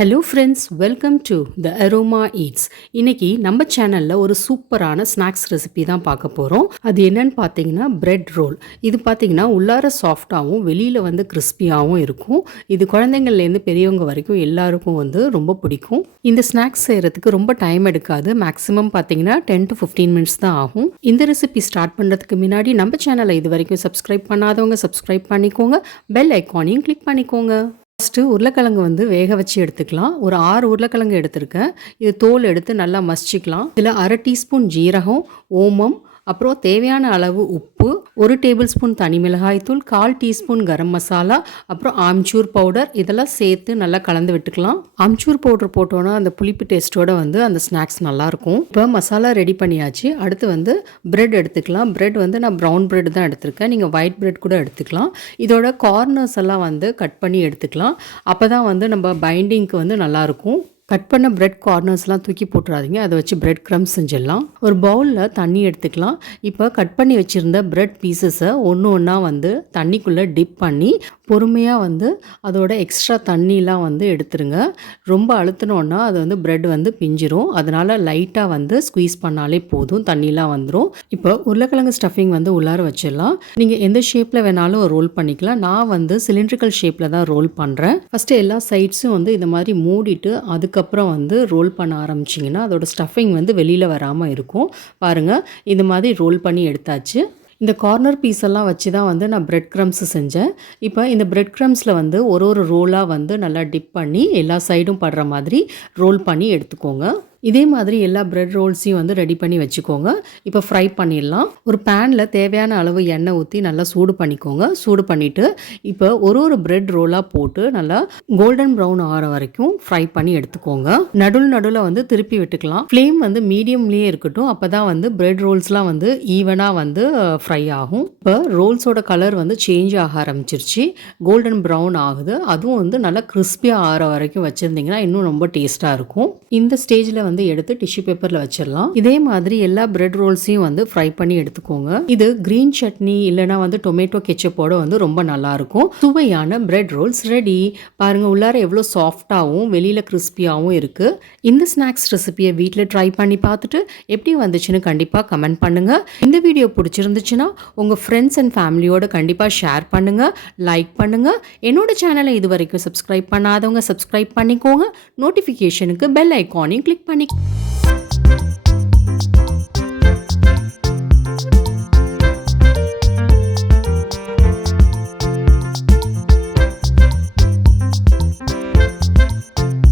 Hello friends, welcome to the aroma eats. இன்னைக்கு நம்ம சேனலில் ஒரு சூப்பரான ஸ்நாக்ஸ் ரெசிபி தான் பார்க்க போகிறோம். அது என்னன்னு பார்த்தீங்கன்னா பிரெட் ரோல். இது பார்த்தீங்கன்னா உள்ளார சாஃப்டாகவும் வெளியில் வந்து கிறிஸ்பியாகவும் இருக்கும். இது குழந்தைங்கள்லேருந்து பெரியவங்க வரைக்கும் எல்லாருக்கும் வந்து ரொம்ப பிடிக்கும். இந்த ஸ்நாக்ஸ் செய்கிறதுக்கு ரொம்ப டைம் எடுக்காது. மேக்ஸிமம் பார்த்தீங்கன்னா 10 to 15 மினிட்ஸ் தான் ஆகும். இந்த ரெசிபி ஸ்டார்ட் பண்ணுறதுக்கு முன்னாடி நம்ம சேனலை இது வரைக்கும் சப்ஸ்கிரைப் பண்ணாதவங்க சப்ஸ்கிரைப் பண்ணிக்கோங்க. பெல் ஐக்கானையும் கிளிக் பண்ணிக்கோங்க. ஃபஸ்ட்டு உருளைக்கிழங்கு வந்து வேக வச்சு எடுத்துக்கலாம். ஒரு 6 உருளைக்கிழங்கு எடுத்திருக்கேன். இது தோல் எடுத்து நல்லா மசிச்சுக்கலாம். இதில் 1/2 டீஸ்பூன் ஜீரகம், ஓமம், அப்புறம் தேவையான அளவு உப்பு, 1 டேபிள் ஸ்பூன் தனி மிளகாய் தூள், 1/4 டீஸ்பூன் கரம் மசாலா, அப்புறம் ஆம்ச்சூர் பவுடர் இதெல்லாம் சேர்த்து நல்லா கலந்து விட்டுக்கலாம். ஆம்ச்சூர் பவுடர் போட்டோன்னா அந்த புளிப்பு டேஸ்ட்டோட வந்து அந்த ஸ்நாக்ஸ் நல்லாயிருக்கும். இப்போ மசாலா ரெடி பண்ணியாச்சு. அடுத்து வந்து பிரெட் எடுத்துக்கலாம். பிரெட் வந்து நான் ப்ரௌன் பிரெட் தான் எடுத்திருக்கேன். நீங்கள் ஒயிட் பிரெட் கூட எடுத்துக்கலாம். இதோட கார்னர்ஸ் எல்லாம் வந்து கட் பண்ணி எடுத்துக்கலாம். அப்போ தான் வந்து நம்ம பைண்டிங்க்கு வந்து நல்லாயிருக்கும். கட் பண்ண பிரெட் கார்னர்ஸ்லாம் தூக்கி போட்டுறாதீங்க. அதை வச்சு பிரெட் க்ரம்ஸ் செஞ்சிடலாம். ஒரு பவுலில் தண்ணி எடுத்துக்கலாம். இப்போ கட் பண்ணி வச்சுருந்த பிரெட் பீசஸை ஒன்று ஒன்றா வந்து தண்ணிக்குள்ளே டிப் பண்ணி பொறுமையாக வந்து அதோட எக்ஸ்ட்ரா தண்ணிலாம் வந்து எடுத்துருங்க. ரொம்ப அழுத்தினோன்னா அது வந்து பிரெட் வந்து பிஞ்சிரும். அதனால் லைட்டாக வந்து ஸ்குவீஸ் பண்ணாலே போதும், தண்ணிலாம் வந்துடும். இப்போ உருளைக்கிழங்கு ஸ்டஃபிங் வந்து உள்ளார வச்சிடலாம். நீங்கள் எந்த ஷேப்பில் வேணாலும் ரோல் பண்ணிக்கலாம். நான் வந்து சிலிண்ட்ரிக்கல் ஷேப்பில் தான் ரோல் பண்ணுறேன். ஃபஸ்ட்டு எல்லா சைட்ஸும் வந்து இந்த மாதிரி மூடிட்டு அதுக்கப்புறம் வந்து ரோல் பண்ண ஆரம்பிச்சிங்கன்னா அதோட ஸ்டஃபிங் வந்து வெளியில் வராமல் இருக்கும். பாருங்கள், இந்த மாதிரி ரோல் பண்ணி எடுத்தாச்சு. இந்த கார்னர் பீஸ் எல்லாம் வச்சு தான் வந்து நான் பிரெட் க்ரம்ஸ் செஞ்சேன். இப்போ இந்த பிரெட் க்ரம்ஸில் வந்து ஒரு ரோலாக வந்து நல்லா டிப் பண்ணி எல்லா சைடும் படுற மாதிரி ரோல் பண்ணி எடுத்துக்கோங்க. இதே மாதிரி எல்லா பிரெட் ரோல்ஸையும் வந்து ரெடி பண்ணி வச்சுக்கோங்க. இப்போ ஃப்ரை பண்ணிடலாம். ஒரு பேனில் தேவையான அளவு எண்ணெய் ஊற்றி நல்லா சூடு பண்ணிக்கோங்க. சூடு பண்ணிவிட்டு இப்போ ஒரு பிரெட் ரோலாக போட்டு நல்லா கோல்டன் ப்ரௌன் ஆகிற வரைக்கும் ஃப்ரை பண்ணி எடுத்துக்கோங்க. நடுவில் வந்து திருப்பி விட்டுக்கலாம். ஃப்ளேம் வந்து மீடியம்லேயே இருக்கட்டும். அப்போ தான் வந்து பிரெட் ரோல்ஸ்லாம் வந்து ஈவனாக வந்து ஃப்ரை ஆகும். இப்போ ரோல்ஸோட கலர் வந்து சேஞ்ச் ஆக ஆரம்பிச்சிருச்சு. கோல்டன் ப்ரௌன் ஆகுது. அதுவும் வந்து நல்லா கிறிஸ்பியாக ஆகிற வரைக்கும் வச்சுருந்தீங்கன்னா இன்னும் ரொம்ப டேஸ்ட்டாக இருக்கும். இந்த ஸ்டேஜில் வந்து எடுத்து டிஷ்யூ பேப்பர்ல வச்சிடலாம். இதே மாதிரி எல்லா பிரெட் ரோல்ஸையும் வந்து ஃப்ரை பண்ணி எடுத்துக்கோங்க. இது கிரீன் சட்னி இல்லைனா வந்து டொமேட்டோ கெச்சப்போட வந்து ரொம்ப நல்லா இருக்கும். சுவையான பிரெட் ரோல்ஸ் ரெடி. பாருங்க, உள்ளார எவ்வளோ சாஃப்டாகவும் வெளியில கிறிஸ்பியாகவும் இருக்கு. இந்த ஸ்நாக்ஸ் ரெசிபியை வீட்டில் ட்ரை பண்ணி பார்த்துட்டு எப்படி வந்துச்சுன்னு கண்டிப்பாக கமெண்ட் பண்ணுங்க. இந்த வீடியோ பிடிச்சிருந்துச்சுன்னா உங்க ஃப்ரெண்ட்ஸ் அண்ட் ஃபேமிலியோட கண்டிப்பாக ஷேர் பண்ணுங்க, லைக் பண்ணுங்க. என்னோட சேனலை இது வரைக்கும் சப்ஸ்கிரைப் பண்ணாதவங்க சப்ஸ்கிரைப் பண்ணிக்கோங்க. நோட்டிஃபிகேஷனுக்கு பெல் ஐக்கானையும் கிளிக் பண்ணி